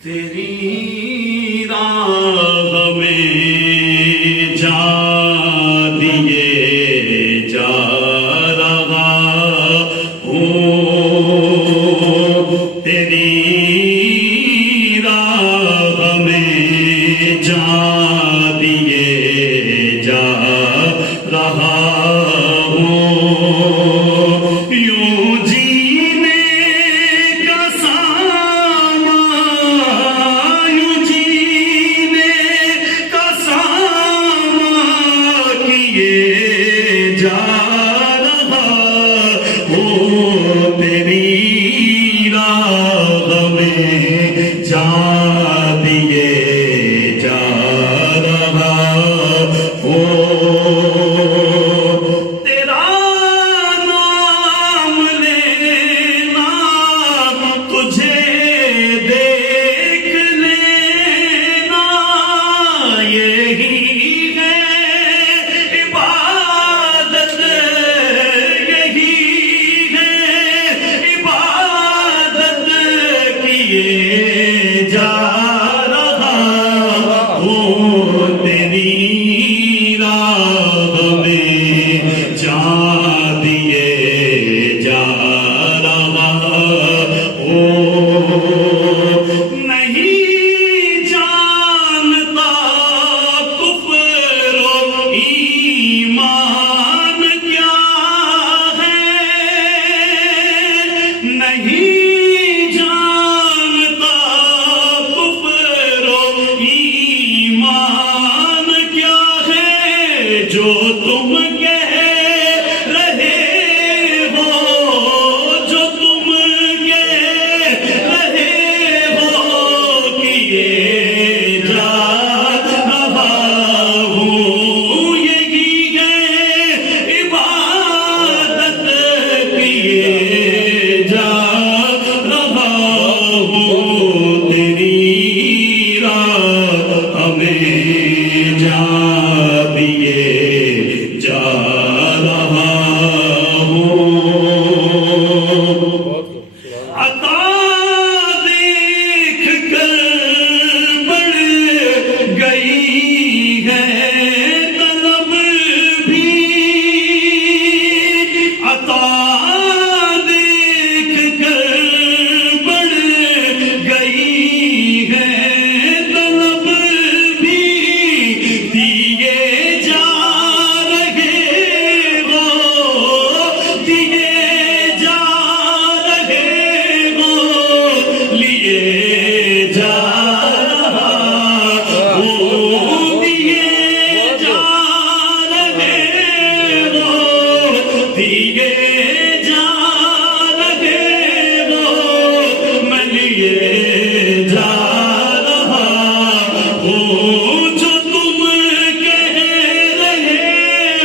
تیری راہ میں جا دیے جا رہا ہوں، تیری راہ میں جا دیے جا رہا ہوں، یوں جینے کا سامان، یوں جینے کا سامان کیے جا رہا ہوں، تیری راہ میں جا دیے جا رہا ہوں، تیرا نام لینا، تجھے دیکھ لینا، یہی ہے عبادت، یہی ہے عبادت کیے جا رہا ہوں، تیری راہ میں جا دیے جا رہا ہوں، نہیں جانتا کفر و ایمان کیا ہے، نہیں جانتا کفر و ایمان کیا ہے، جو تم کہہ رہے ہو، جو تم کہہ رہے ہو کیے جا رہا ہوں، یہی ہے عبادت کیے جا رہا ہوں، تیری راہ میں جا دیے جا رہا ہوں، عطا دیکھ کر بڑھ گئی ہے طلب بھی، عطا دیکھ کر بڑھ گئی ہے طلب بھی، دیے جا رہے ہو، دیے جا رہے ہو، لیے جا رہا ہوں، دیے جا رہے ہو، دیے جا رہے ہو، میں لیے جا رہا ہوں، جو تم کہہ رہے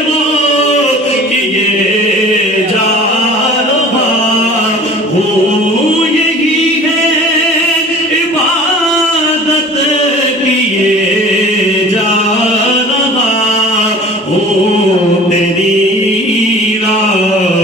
ہو کیے جا رہا ہوں، یہی ہے عبادت کیے جا رہا ہوں، تیری راہ